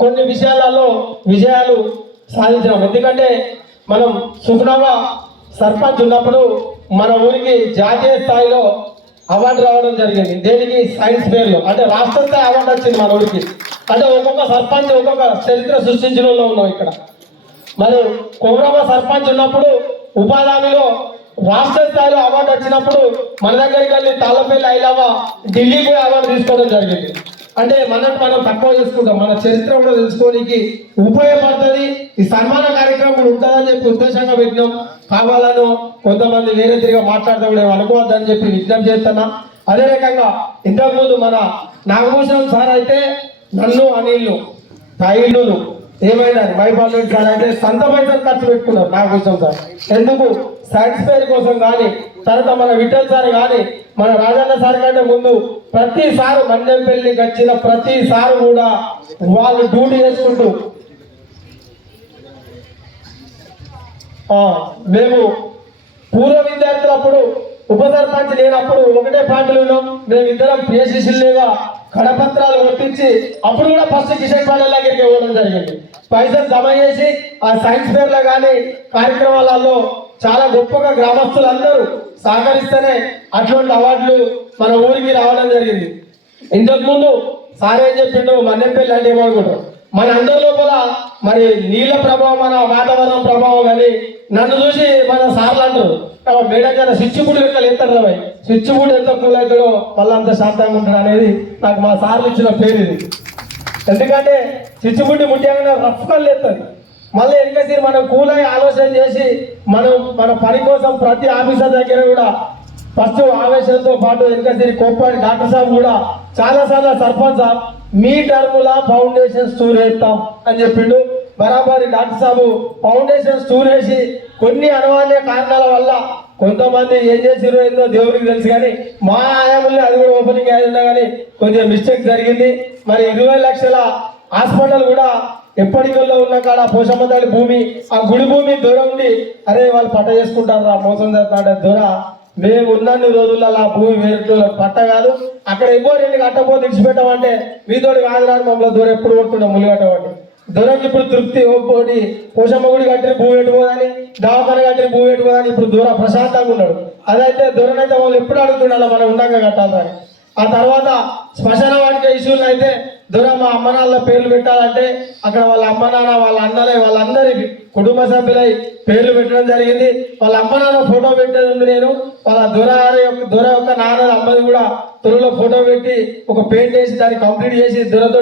కొన్ని విషయాలలో విజయాలు సాధించాం. ఎందుకంటే మనం సుఖనామా సర్పంచ్ ఉన్నప్పుడు మన ఊరికి జాతీయ స్థాయిలో అవార్డు రావడం జరిగింది. దేనికి? సైన్స్ ఫేర్లో. అంటే రాష్ట్ర స్థాయి అవార్డు వచ్చింది మన ఊరికి. అంటే ఒక్కొక్క సర్పంచ్ ఒక్కొక్క చరిత్ర సృష్టించడంలో ఉన్నాం ఇక్కడ. మరి కొమరమ్మ సర్పంచ్ ఉన్నప్పుడు ఉపాధి హామీలో రాష్ట్ర స్థాయిలో అవార్డు వచ్చినప్పుడు మన దగ్గరికి వెళ్ళి తాళ్ళపల్లి ఐలవ్వ ఢిల్లీకి అవార్డు తీసుకోవడం జరిగింది. అంటే మనం తక్కువ చేసుకుంటాం, మన చరిత్ర కూడా తెలుసుకోనికి ఉపయోగపడుతుంది. ఈ సన్మాన కార్యక్రమం కూడా ఉంటుందని చెప్పి ఉద్దేశంగా పెట్టినాం. కావాలను కొంతమంది వేరే తిరిగా మాట్లాడతాం కూడా అనుకోవద్దని చెప్పి విజ్ఞప్తి చేస్తున్నా. అదే రకంగా ఇంతకుముందు మన నాగభూషణం సార్ అయితే నన్ను అనిల్ను ఇల్లును ఏమైనా మైపాల్ రెడ్డి సార్ అయితే సంత పైసలు ఖర్చు పెట్టుకున్నారు నాగభూషణం సార్. ఎందుకు? సైన్స్ ఫేర్ కోసం కానీ, తర్వాత మన విఠల్ సార్ కానీ, మన రాజన్న సార్ కంటే ముందు ప్రతిసారి మండెంపల్లికి వచ్చిన ప్రతిసారి కూడా వాళ్ళు డ్యూటీ చేసుకుంటూ మేము పూర్వ విద్యార్థులప్పుడు ఉప సర్పంచ్ లేనప్పుడు ఒకటే పార్టీలు ఉన్నాం. మేమిద్దరం పిఎస్సీలుగా కడపత్రాలు ఒప్పించి అప్పుడు కూడా ఫస్ట్ కిషన్ పాలె దగ్గరికి ఇవ్వడం జరిగింది. పైసలు జమ చేసి ఆ సైన్స్ ఫేర్లో కానీ కార్యక్రమాలలో చాలా గొప్పగా గ్రామస్తులందరూ సహకరిస్తేనే అటువంటి అవార్డులు మన ఊరికి రావడం జరిగింది. ఇంతకుముందు సార్ ఏం చెప్పిండు, మండెంపల్లి అంటే ఏమనుకుంటారు, మన అందరి లోపల మరి నీళ్ళ ప్రభావం, మన వాతావరణం ప్రభావం కానీ నన్ను చూసి మన సార్లు అంటారు మేడం గారు స్విచ్ బుడ్ లెక్కలు ఎత్తారు రా, స్విచ్ బుడ్ ఎంత కూల్ అవుతాడో మళ్ళీ అంత శాంతంగా ఉంటాడు అనేది నాకు మా సార్లు ఇచ్చిన పేరు ఇది. ఎందుకంటే స్విచ్ బుడ్ ముఖ్యంగా రఫ్ కళ్ళు ఎత్తారు. మళ్ళీ వెనకసి మనం కూల్ అయి ఆలోచన చేసి మన పని కోసం ప్రతి ఆఫీసర్ దగ్గర కూడా ఫస్ట్ ఆవేశంతో పాటు వెనకసి కోప్పాడి డాక్టర్ సాబ్ కూడా చాలాసార్లు సర్పంచ్ సాబ్ మీ టర్ముల ఫౌండేషన్ స్టూర్ వేస్తాం అని చెప్పిండు. బరాబరి డాక్టర్ సాబు ఫౌండేషన్ స్టూర్ వేసి కొన్ని అనువాన్య కారణాల వల్ల కొంతమంది ఏం చేసిరో ఏందో దేవుడికి తెలుసు, కానీ మా ఆయాముల్ని అది కూడా ఓపెనింగ్ అయిందా కానీ కొంచెం మిస్టేక్ జరిగింది. మరి 20 లక్షల హాస్పిటల్ కూడా ఎప్పటికల్లో ఉన్న కాడ పోషమ్మ తల్లి భూమి, ఆ గుడి భూమి దూరం ఉండి అరే వాళ్ళు పట్ట చేసుకుంటారు ఆ మోసం చేస్తాడ దూర. మేము ఉన్నన్ని రోజుల్లో ఆ భూమి వేరే పట్ట కాదు, అక్కడ ఎవ్వో 2 కట్టపోతే ఇడిచిపెట్టామంటే మీతోటి కాదు రాని మమ్మల్ని దూరం ఎప్పుడు కొడుతున్నాం ముళ్ళు కట్టమంటే దూరంకి ఇప్పుడు తృప్తి ఓపోటి పోషమ్మ గుడి కట్టిన భూమి పెట్టుకోదని, దవాఖాన కట్టిన భూమి పెట్టుకోదని ఇప్పుడు దూరం ప్రశాంతంగా ఉన్నాడు. అదైతే దూరనైతే వాళ్ళు ఎప్పుడు అడుగుతుండాలి మనం ఉన్నాక కట్టాలని. ఆ తర్వాత శ్మశాన వాటిక ఇష్యూలు అయితే దూరం మా అమ్మ నాన్నల పేర్లు పెట్టాలంటే అక్కడ వాళ్ళ అమ్మ నాన్న వాళ్ళ అన్నలే వాళ్ళందరి కుటుంబ సభ్యులై పేర్లు పెట్టడం జరిగింది. వాళ్ళ అమ్మ నాన్న ఫోటో పెట్టేది ఉంది. నేను వాళ్ళ దొర యొక్క నాన్న అమ్మది కూడా త్వరలో ఫోటో పెట్టి ఒక పెయింట్ వేసి దాన్ని కంప్లీట్ చేసి దొరతో